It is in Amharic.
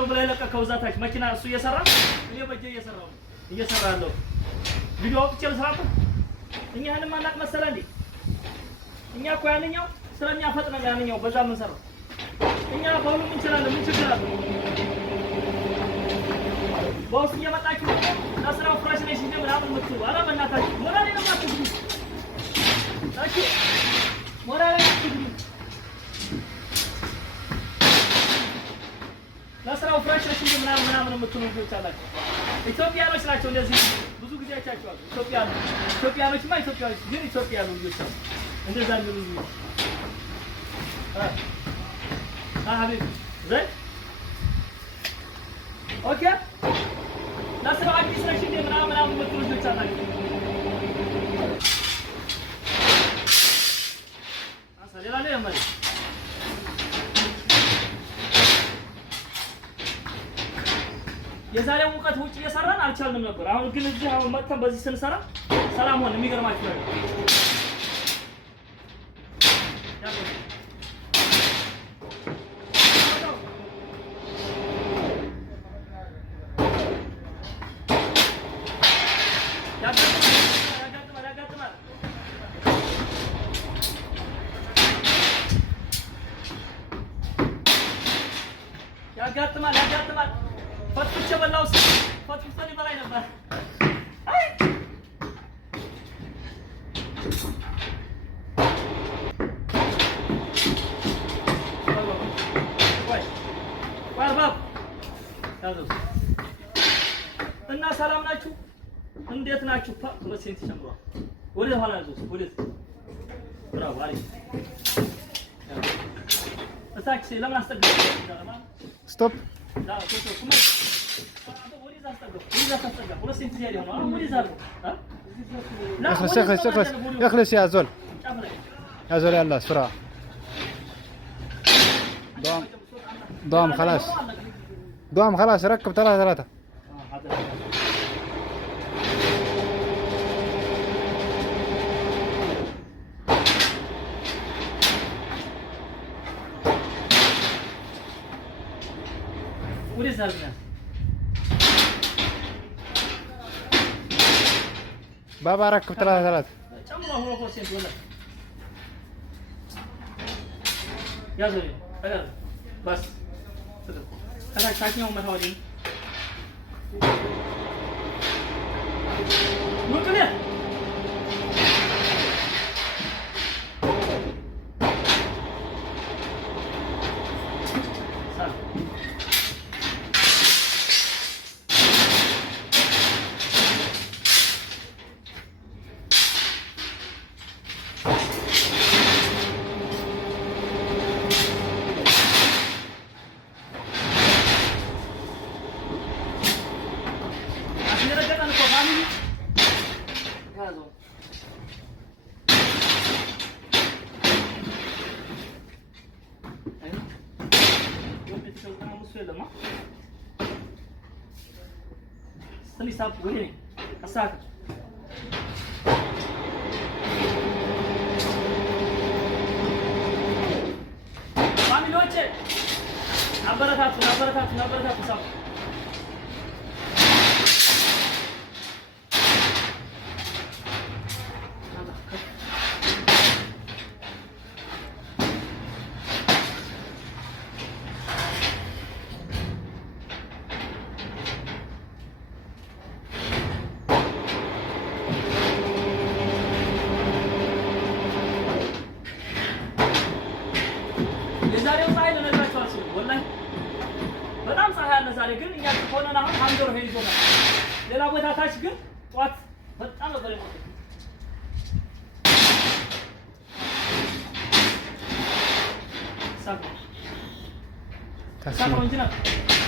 ልሰሩ ብለህ ለቀቀው እዛ ታች መኪና እሱ እየሰራ እኔ በእጄ እየሰራለሁ ቪዲዮ አውጥቼ ልስራበት እኛ ህንም አናቅ መሰለ እንዴ እኛ እኮ ያንኛው ስለሚያፈጥነ ያንኛው በዛ ምን ሰራው እኛ በሁሉም እንችላለን ምን ችግር አለ ቦስ እየመጣችሁ ለስራው ፍራሽ ነሽ እንደ ምናምን ምትሉ ኧረ በእናታችሁ ሞራሌ ነው ማትግዱ ታቺ ሞራሌ ነው ለስራው ፍራሽ ነሽ እንደ ምናምን ምትሉ ልጆች አላችሁ ኢትዮጵያኖች ናቸው እንደዚህ ብዙ ጊዜ አይቻችኋል ኢትዮጵያኖችማ ኢትዮጵያኖች ግን ኢትዮጵያ ነው ልጆች እንደዛ ነው ልጅ حبيبي زين اوكي لاسرع عندي سرشي دي ምናምን ምትሉ ልጆች አላችሁ ሌላ ላይ ያመጣ የዛሬው ሙቀት ውጭ እየሰራን አልቻልንም ነበር አሁን ግን እዚህ አሁን መጥተን በዚህ ስንሰራ ሰላም ሆነ የሚገርማችሁ ነገር ያጋጥማል ፈትፍቼ በላው ፈትፍቼ በላይ ነበር አይ ባባብ ታዞ እና ሰላም ናችሁ እንዴት ናችሁ ፕሮሰንት ጨምሯል ወደ ኋላ ነው ወደ ብራቮ አሪ ታክሲ ለምን አስጠግተው ستوب لا شوف كم وليز استقبل وليز استقبل ولا سنت زياده هنا وليز هذا ها اخلص يا زول يا زول يلا بسرعه دوام خلاص ركب ثلاثة وليز هذا بابا ركب ثلاثة كم هو فوسين ولا يا زلمة هذا بس هذا كاتني يوم متواجد ممكن يا استني ساب وين الساعه ፋሚሊዎች አበረታቱ ሳብ የዛሬው ፀሐይ ለነግራችሁ አልችልም ወላሂ በጣም ፀሐይ አለ ዛሬ ግን እኛ ሆነን አሁን አንገር ሄይዞናል ሌላ ቦታ ታች ግን ጧት በጣም ነበር የሞተው ሳብ ታክሲ